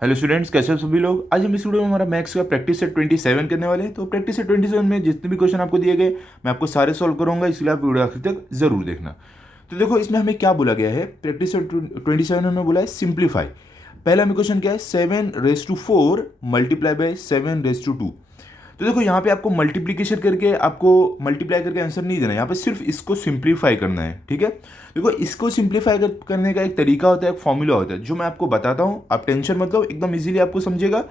Hello students, कैसे हो सभी लोग। आज हम इस वीडियो में हमारा मैथ्स का प्रैक्टिस सेट 27 करने वाले हैं। तो प्रैक्टिस सेट 27 में जितने भी क्वेश्चन आपको दिए गए मैं आपको सारे सॉल्व करूंगा, इसलिए आप वीडियो आखिर तक जरूर देखना। तो देखो इसमें हमें क्या बोला गया है, प्रैक्टिस सेट 27 में हमें बोला है सिंप्लीफाई। पहला हमें क्वेश्चन क्या है, 7 raise to 4 multiply by 7 raise to 2। तो देखो यहाँ पे आपको मल्टीप्लीकेशन करके आपको मल्टीप्लाई करके आंसर नहीं देना है, यहाँ पे सिर्फ इसको सिंप्लीफाई करना है। ठीक है, देखो इसको सिंप्लीफाई करने का एक तरीका होता है, एक फॉर्मूला होता है जो मैं आपको बताता हूँ। आप टेंशन मत लो, एकदम इजीली आपको समझेगा।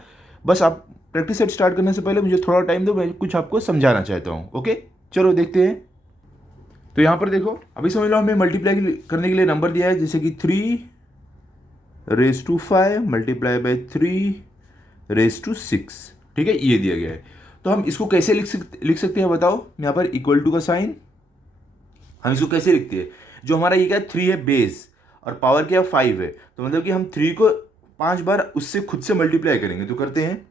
बस आप प्रैक्टिस सेट स्टार्ट करने से पहले मुझे थोड़ा टाइम दो, मैं कुछ आपको समझाना चाहता हूँ। ओके, चलो देखते हैं। तो यहाँ पर देखो, अभी समझ लो हमें मल्टीप्लाई करने के लिए नंबर दिया है, जैसे कि 3 raise to 5 multiply by 3 raise to 6। ठीक है, ये दिया गया है। तो हम इसको कैसे लिख सकते हैं बताओ। यहाँ पर इक्वल टू का साइन, हम इसको कैसे लिखते हैं। जो हमारा ये क्या 3 है बेस, और पावर क्या 5 है, तो मतलब कि हम 3 को 5 बार उससे खुद से मल्टीप्लाई करेंगे। तो करते हैं,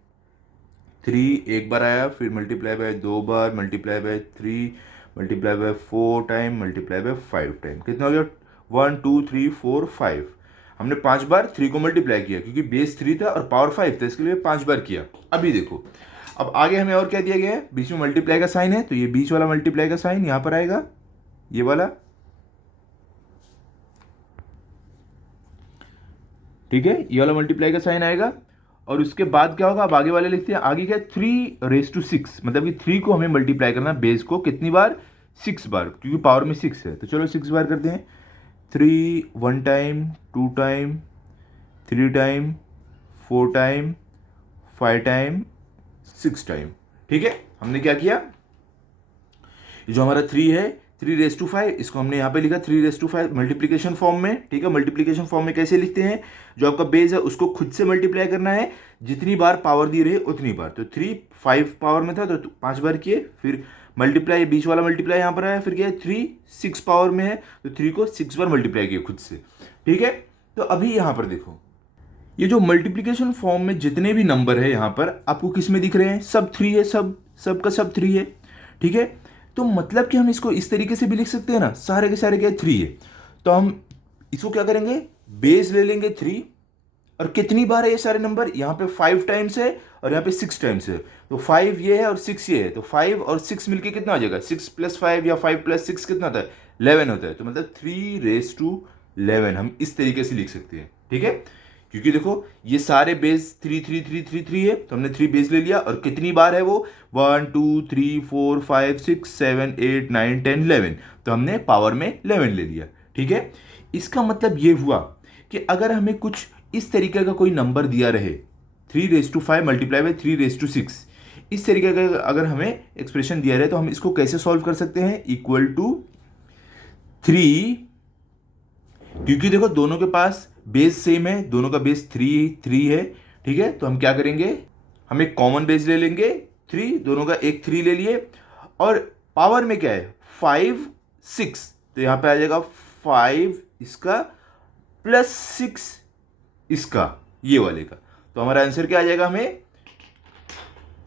3 एक बार आया, फिर multiply by 2 bar, multiply by 3, multiply by 4 time, multiply by 5 time. कितना हो गया, 1 2 3 4 5। हमने 5 बार 3 को मल्टीप्लाई किया, क्योंकि बेस 3 था और पावर 5 था, इसके लिए 5 बार किया। अभी देखो, अब आगे हमें और क्या दिया गया है, बीच में मल्टीप्लाई का साइन है, तो ये बीच वाला मल्टीप्लाई का साइन यहाँ पर आएगा, ये वाला। ठीक है, ये वाला मल्टीप्लाई का साइन आएगा। और उसके बाद क्या होगा, अब आगे वाले लिखते हैं। आगे क्या है, 3 रेस टू 6, मतलब कि 3 को हमें मल्टीप्लाई करना है बेस को कितनी बार, 6 बार, क्योंकि पावर में 6 है। तो चलो 6 बार करते हैं। 3 1 time, 2 time, 3 time, 4 time, 5 time, 6 time. ठीक है, हमने क्या किया, जो हमारा 3 है, 3 रेस टू 5, इसको हमने यहाँ पे लिखा 3 रेस टू 5 मल्टीप्लीकेशन फॉर्म में। ठीक है, मल्टीप्लीकेशन फॉर्म में कैसे लिखते हैं, जो आपका बेस है उसको खुद से मल्टीप्लाई करना है, जितनी बार पावर दी रहे उतनी बार। तो 3 5 पावर में था तो 5 बार किए, फिर मल्टीप्लाई, बीच वाला मल्टीप्लाई यहाँ पर आया, फिर क्या है 3 6 पावर में है, तो 3 को 6 बार मल्टीप्लाई किए खुद से। ठीक है, तो अभी यहाँ पर देखो, ये जो मल्टीप्लीकेशन फॉर्म में जितने भी नंबर है यहाँ पर आपको किस में दिख रहे हैं, सब 3 है, सब का सब 3 है। ठीक है, तो मतलब कि हम इसको इस तरीके से भी लिख सकते हैं ना, सारे के सारे क्या 3 है। तो हम इसको क्या करेंगे, बेस ले लेंगे 3, और कितनी बार है ये सारे नंबर, यहाँ पे 5 टाइम्स है और यहाँ पे 6 टाइम्स है। तो 5 ये है और 6 ये है, तो 5 और 6 मिलके कितना हो जाएगा, 6 प्लस 5 या 5 प्लस 6 कितना होता है, 11 होता है। तो मतलब 3 रेस टू 11 हम इस तरीके से लिख सकते हैं। ठीक है, क्योंकि देखो ये सारे बेस 3 है, तो हमने 3 बेस ले लिया, और कितनी बार है वो, 1 2 3 4 5 6 7 8 9 10 11, तो हमने पावर में 11 ले लिया। ठीक है, इसका मतलब ये हुआ कि अगर हमें कुछ इस तरीके का कोई नंबर दिया रहे, 3 raise to 5 multiply by 3 raise to 6, इस तरीके का अगर हमें एक्सप्रेशन दिया रहे, तो हम इसको कैसे सॉल्व कर सकते हैं, इक्वल टू 3, क्योंकि देखो दोनों के पास बेस सेम है, दोनों का बेस 3 है। ठीक है, तो हम क्या करेंगे, हम एक कॉमन बेस ले लेंगे 3, दोनों का एक 3 ले लिए, और पावर में क्या है 5 6, तो यहां पे आ जाएगा 5 इसका प्लस 6 इसका, ये वाले का। तो हमारा आंसर क्या आ जाएगा, हमें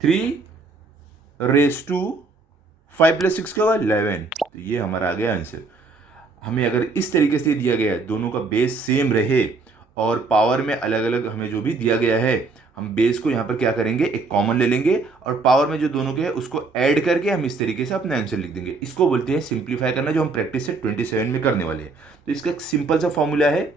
3 रेस टू 5 प्लस 6 का होगा 11। तो ये हमारा आ गया आंसर। हमें अगर इस तरीके से दिया गया है, दोनों का बेस सेम रहे और पावर में अलग अलग हमें जो भी दिया गया है, हम बेस को यहाँ पर क्या करेंगे, एक कॉमन ले लेंगे, और पावर में जो दोनों के है उसको ऐड करके हम इस तरीके से अपना आंसर लिख देंगे। इसको बोलते हैं सिंप्लीफाई करना, जो हम प्रैक्टिस से 27 में करने वाले हैं। तो इसका एक सिंपल सा फॉर्मूला है।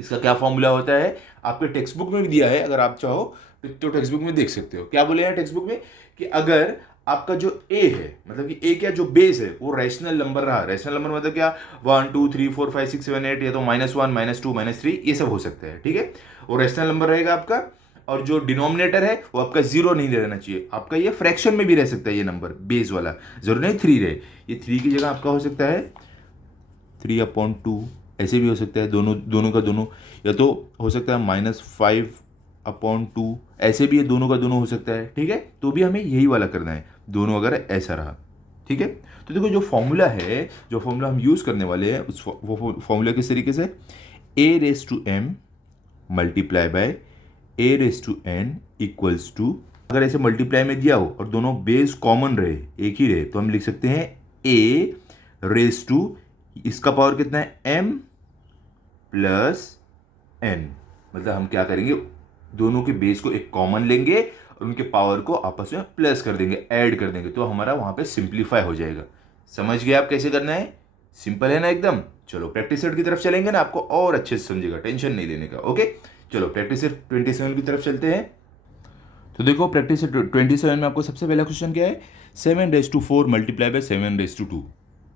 इसका क्या फॉर्मूला होता है, आपके टेक्स्ट बुक में भी दिया है, अगर आप चाहो तो टेक्स्ट बुक में देख सकते हो। क्या बोले हैं टेक्स्ट बुक में, कि अगर आपका जो ए है, मतलब कि ए क्या जो बेस है वो रैशनल नंबर रहा, रैशनल नंबर मतलब क्या, 1 2 3 4 5 6 7 8, या तो -1 -2 -3 ये सब हो सकता है। ठीक है, वो रैशनल नंबर रहेगा आपका, और जो डिनोमिनेटर है वो आपका 0 नहीं रहना चाहिए, आपका ये फ्रैक्शन में भी रह सकता है, ये नंबर बेस वाला जरूर नहीं 3 रहे, ये 3 की जगह आपका हो सकता है 3/2, ऐसे भी हो सकता है, दोनों दोनों का दोनों, या तो हो सकता है -5/2, ऐसे भी ये दोनों का दोनों हो सकता है। ठीक है, तो भी हमें यही वाला करना है, दोनों अगर ऐसा रहा। ठीक है, तो देखो जो फॉर्मूला है, जो फॉर्मूला हम यूज़ करने वाले हैं, उस वो फॉर्मूला किस तरीके से, a⁻m multiply by a⁻n equals to, अगर ऐसे मल्टीप्लाई में दिया हो और दोनों बेस कॉमन रहे, एक ही रहे, तो हम लिख सकते हैं a⁻, इसका पावर कितना है m + n, मतलब हम क्या करेंगे, दोनों के बेस को एक कॉमन लेंगे और उनके पावर को आपस में प्लस कर देंगे, ऐड कर देंगे, तो हमारा वहां पे सिंप्लीफाई हो जाएगा। समझ गए आप कैसे करना है? सिंपल है ना एकदम। चलो प्रैक्टिस सेट की तरफ चलेंगे ना, आपको और अच्छे से समझेगा, टेंशन नहीं लेने का। ओके चलो प्रैक्टिस सेट 27 की तरफ चलते हैं। तो देखो प्रैक्टिस सेट 27 में आपको सबसे पहला क्वेश्चन क्या है, 7⁴ मल्टीप्लाई बाय 7�2।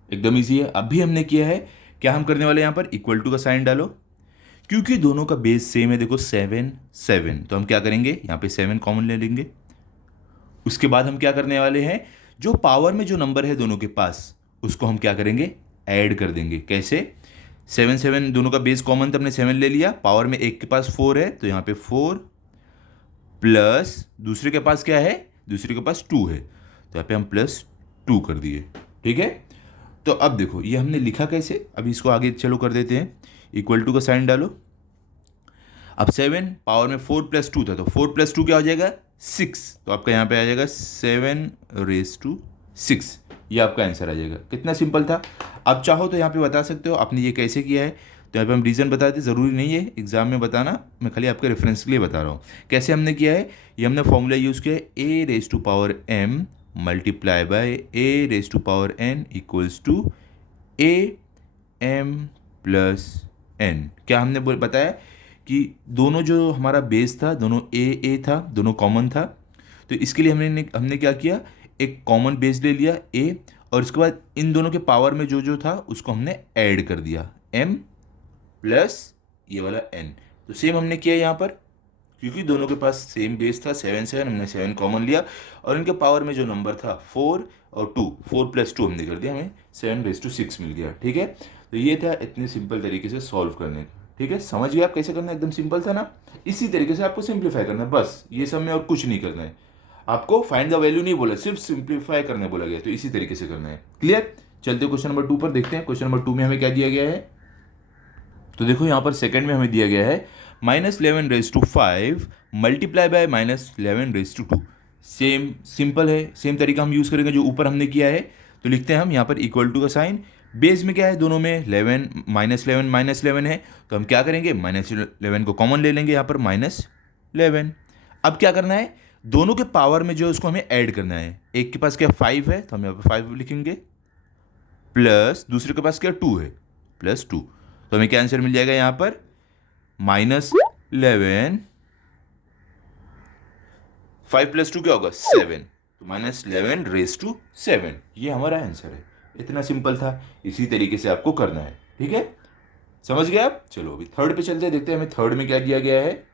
एकदम ईजी है। अभी हमने किया है क्या, हम करने वाले यहाँ पर इक्वल टू का साइन डालो, क्योंकि दोनों का बेस सेम है। देखो 7 7, तो हम क्या करेंगे यहाँ पे 7 कॉमन ले लेंगे। उसके बाद हम क्या करने वाले हैं, जो पावर में जो नंबर है दोनों के पास उसको हम क्या करेंगे, ऐड कर देंगे। कैसे? 7 7 दोनों का बेस कॉमन था, हमने 7 ले लिया, पावर में एक के पास 4 है तो यहाँ पे 4 प्लस दूसरे के पास क्या है, दूसरे के पास 2 है तो यहाँ पे हम +2 कर दिए। ठीक है, तो अब देखो ये हमने लिखा कैसे, अभी इसको आगे चलो कर देते हैं। इक्वल टू का साइन डालो। अब 7 पावर में 4 + 2 था तो 4 + 2 क्या हो जाएगा, 6, तो आपका यहाँ पे आ जाएगा 7⁻6। ये आपका आंसर आ जाएगा। कितना सिंपल था। आप चाहो तो यहाँ पे बता सकते हो आपने ये कैसे किया है, तो यहाँ पे हम रीज़न बताते, ज़रूरी नहीं है एग्जाम में बताना, मैं खाली आपके रेफरेंस के लिए बता रहा हूँ कैसे हमने किया है। ये हमने फॉर्मूला यूज़ किया है, a⁻m multiply by a⁻n equals to am + n। क्या हमने बताया कि दोनों जो हमारा बेस था दोनों a था, दोनों कॉमन था, तो इसके लिए हमने क्या किया, एक कॉमन बेस ले लिया a, और उसके बाद इन दोनों के पावर में जो जो था उसको हमने ऐड कर दिया, m प्लस ये वाला n। तो सेम हमने किया यहाँ पर, क्योंकि दोनों के पास सेम बेस था 7 7, हमने 7 कॉमन लिया और इनके पावर में जो नंबर था 4 और 2, 4 + 2 हमने कर दिया, हमें 7⁻6 मिल गया। ठीक है, तो ये था इतने सिंपल तरीके से सॉल्व करने का। ठीक है, समझ गए आप कैसे करना है, एकदम सिंपल था ना। इसी तरीके से आपको सिंप्लीफाई करना है, बस ये सब में और कुछ नहीं करना है। आपको फाइंड द वैल्यू नहीं बोला, सिर्फ सिंप्लीफाई करने बोला गया, तो इसी तरीके से करना है। क्लियर? चलते क्वेश्चन नंबर 2 पर देखते हैं। क्वेश्चन नंबर 2 में हमें क्या दिया गया है, तो देखो यहाँ पर सेकंड में हमें दिया गया है -11⁵ मल्टीप्लाई बाय -11⁵2। सेम सिंपल है, सेम तरीका हम यूज़ करेंगे जो ऊपर हमने किया है। तो लिखते हैं हम यहाँ पर इक्वल टू का साइन, बेस में क्या है दोनों में 11 -11 है, तो हम क्या करेंगे, -11 को कॉमन ले लेंगे यहाँ पर -11। अब क्या करना है, दोनों के पावर में जो है उसको हमें ऐड करना है। एक के पास क्या 5 है तो हम यहाँ पर 5 लिखेंगे, प्लस दूसरे के पास क्या 2 है, +2, तो हमें क्या आंसर मिल जाएगा यहाँ पर -11, 5 + 2 क्या होगा 7, तो -11⁻7, ये हमारा आंसर है। इतना सिंपल था, इसी तरीके से आपको करना है। ठीक है, समझ गए आप। चलो अभी थर्ड पे चलते हैं, देखते हैं हमें थर्ड में क्या दिया गया है।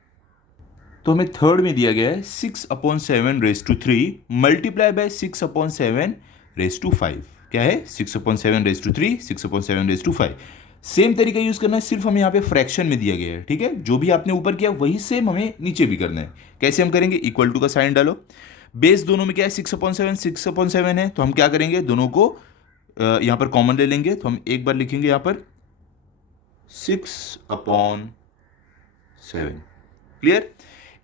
तो हमें थर्ड में दिया गया है 6/7⁻³ मल्टीप्लाई बाय 6/7⁻5। क्या है, 6/7⁻3, 6/7⁻5। सेम तरीका यूज करना है, सिर्फ हमें यहाँ पे फ्रैक्शन में दिया गया है। ठीक है, जो भी आपने ऊपर किया वही सेम हमें नीचे भी करना है। कैसे हम करेंगे, इक्वल टू का साइन डालो। बेस दोनों में क्या है 6/7 है, तो हम क्या करेंगे, दोनों को यहाँ पर कॉमन ले लेंगे, तो हम एक बार लिखेंगे यहाँ पर 6/7। क्लियर?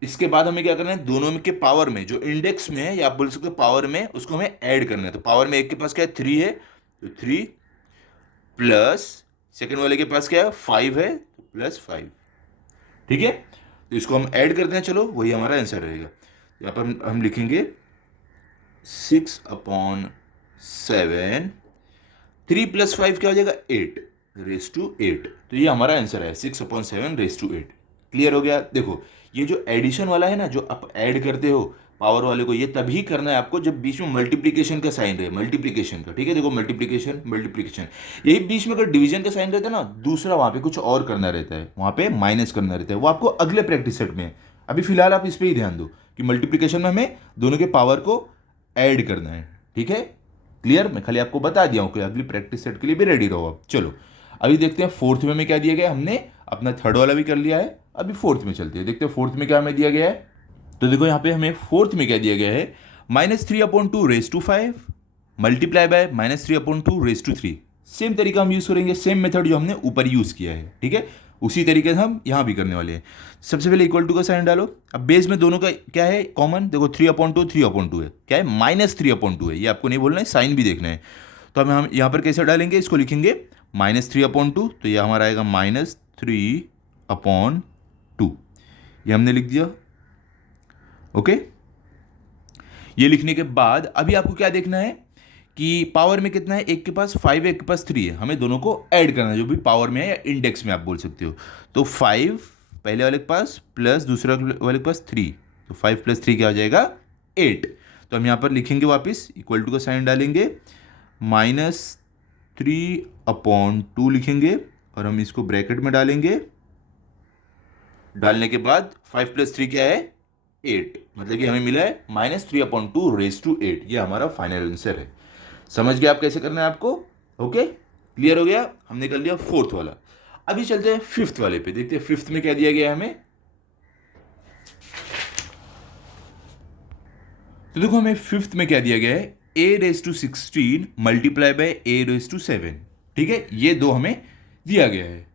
इसके बाद हमें क्या करना है, दोनों के पावर में जो इंडेक्स में है या आप बोल सकते हो पावर में, उसको हमें ऐड करना है। तो पावर में एक के पास क्या है 3 है, तो 3 प्लस सेकेंड वाले के पास क्या है 5 है, तो +5। ठीक है, तो इसको हम ऐड करते हैं, चलो वही हमारा आंसर रहेगा। यहाँ पर हम लिखेंगे 6/7, 3 + 5 क्या हो जाएगा 8⁻8, तो ये हमारा आंसर है 6/7⁻8। क्लियर हो गया। देखो ये जो एडिशन वाला है ना, जो आप ऐड करते हो पावर वाले को, ये तभी करना है आपको जब बीच में मल्टीप्लिकेशन का साइन रहे, मल्टीप्लिकेशन का। ठीक है, देखो मल्टीप्लिकेशन यही बीच में अगर डिवीजन का साइन रहता है ना, दूसरा वहां पे कुछ और करना रहता है, वहां पे माइनस करना रहता है, वो आपको अगले प्रैक्टिस सेट में है। अभी फिलहाल आप इस पर ही ध्यान दो कि मल्टीप्लिकेशन में हमें दोनों के पावर को ऐड करना है। ठीक है, क्लियर? मैं खाली आपको बता दिया हूँ कि अगली प्रैक्टिस सेट के लिए भी रेडी रहो आप। चलो अभी देखते हैं फोर्थ में हमें क्या दिया गया। हमने अपना थर्ड वाला भी कर लिया है, अभी फोर्थ में चलते हैं, देखते हैं फोर्थ में क्या हमें दिया गया है। तो देखो यहाँ पे हमें फोर्थ में क्या दिया गया है, -3/2⁵ मल्टीप्लाई बाय -3/2⁵। सेम तरीका हम यूज करेंगे, सेम मेथड जो हमने ऊपर यूज किया है। ठीक है, उसी तरीके से हम यहाँ भी करने वाले हैं। सबसे पहले इक्वल टू का साइन डालो। अब बेस में दोनों का क्या है कॉमन, देखो 3/2 है, क्या है -3/2 है, ये आपको नहीं बोलना है, साइन भी देखना है। तो हम यहाँ पर कैसे डालेंगे, इसको लिखेंगे -3/2, तो ये हमारा आएगा -3/2, ये हमने लिख दिया ओके, ये लिखने के बाद अभी आपको क्या देखना है कि पावर में कितना है, एक के पास 5 है, एक के पास 3 है, हमें दोनों को ऐड करना है, जो भी पावर में है या इंडेक्स में आप बोल सकते हो। तो 5 पहले वाले के पास प्लस दूसरे वाले के पास 3, तो 5 + 3 क्या हो जाएगा 8। तो हम यहाँ पर लिखेंगे वापस इक्वल टू का साइन डालेंगे, -3/2 लिखेंगे और हम इसको ब्रैकेट में डालेंगे। डालने के बाद 5 + 3 क्या है 8, मतलब कि हमें मिला है -3/2 ये हमारा फाइनल आंसर है। समझ गए आप कैसे करना है आपको? ओके, क्लियर हो गया, हमने कर लिया फोर्थ वाला। अभी चलते हैं फिफ्थ वाले पे, देखते हैं फिफ्थ में क्या दिया गया है हमें। तो देखो हमें फिफ्थ में क्या दिया गया है, a⁻16 मल्टीप्लाई बाय a⁻7। ठीक है, ये दो हमें दिया गया है।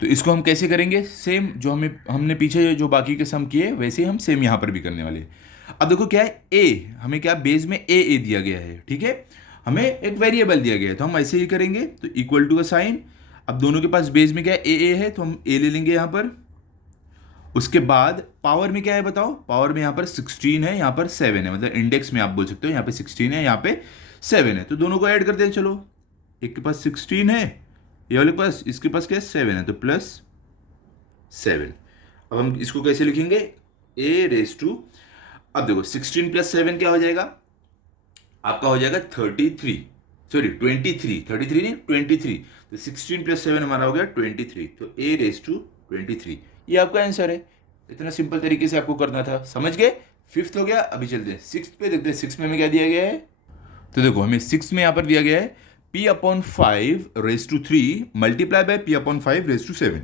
तो इसको हम कैसे करेंगे, सेम जो हमने पीछे जो बाकी के सम किए वैसे ही हम सेम यहाँ पर भी करने वाले हैं। अब देखो क्या है, a हमें क्या बेस में a दिया गया है, ठीक है, हमें एक वेरिएबल दिया गया है, तो हम ऐसे ही करेंगे। तो इक्वल टू का साइन, अब दोनों के पास बेस में क्या है a है, तो हम a ले लेंगे यहाँ पर। उसके बाद पावर में क्या है बताओ, पावर में यहाँ पर 16 है, यहाँ पर 7 है, मतलब इंडेक्स में आप बोल सकते हो, यहाँ पे 16 है, यहाँ पे 7 है, तो दोनों को ऐड करते हैं। चलो, एक के पास 16 है, ये वाले के पास, इसके पास क्या है 7 है, तो +7। अब हम इसको कैसे लिखेंगे, a⁻, अब देखो 16 + 7 क्या हो जाएगा आपका, हो जाएगा 33, सॉरी 23, 33 नहीं 23, तो 16 + 7 हमारा हो गया 23, तो a⁻23, ये आपका आंसर है। इतना सिंपल तरीके से आपको करना था, समझ गए? फिफ्थ हो गया। अभी चलते हैं सिक्स्थ पे, देखते हैं सिक्स्थ में हमें क्या दिया गया है। तो देखो हमें सिक्स में यहाँ पर दिया गया है p/5⁻³ मल्टीप्लाई बाय p/5⁻7।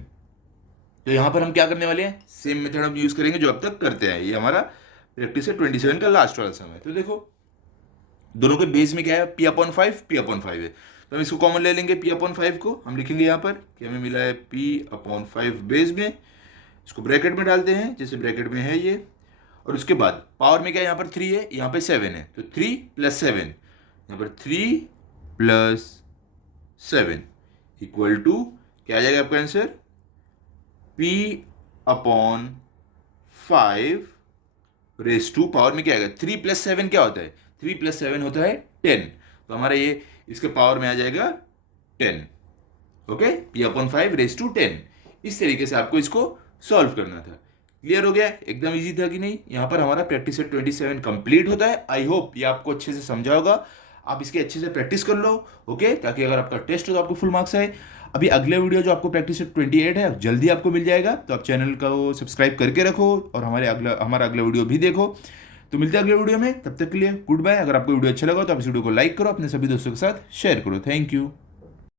तो यहाँ पर हम क्या करने वाले हैं, सेम मेथड हम यूज करेंगे जो अब तक करते हैं। ये हमारा प्रैक्टिस है 27 का लास्ट वाला समय। तो देखो दोनों के बेस में क्या है, p/5 है, तो हम इसको कॉमन ले लेंगे। p/5 को हम लिखेंगे यहाँ पर कि हमें मिला है p/5 बेस में, इसको ब्रैकेट में डालते हैं जैसे ब्रैकेट में है ये, और उसके बाद पावर में क्या है, यहाँ पर 3 है, यहाँ पे 7 है, तो 3 + 7, यहाँ पर 3 + 7 इक्वल टू क्या आ जाएगा आपका आंसर, p/5 पावर में क्या आएगा, 3 + 7 क्या होता है, 3 + 7 होता है 10, तो हमारा ये इसके पावर में आ जाएगा 10। Okay, p/5⁻10। इस तरीके से आपको इसको सॉल्व करना था। क्लियर हो गया, एकदम इजी था कि नहीं? यहाँ पर हमारा प्रैक्टिस सेट 27 कंप्लीट होता है। आई होप ये आपको अच्छे से समझा होगा, आप इसके अच्छे से प्रैक्टिस कर लो, ओके, ताकि अगर आपका टेस्ट हो तो आपको फुल मार्क्स आए। अभी अगले वीडियो जो आपको प्रैक्टिस सेट 28 है जल्दी आपको मिल जाएगा, तो आप चैनल को सब्सक्राइब करके रखो और हमारा अगला वीडियो भी देखो। तो मिलते हैं अगले वीडियो में, तब तक के लिए गुड बाय। अगर आपको वीडियो अच्छा लगा तो आप इस वीडियो को लाइक करो, अपने सभी दोस्तों के साथ शेयर करो। Thank you.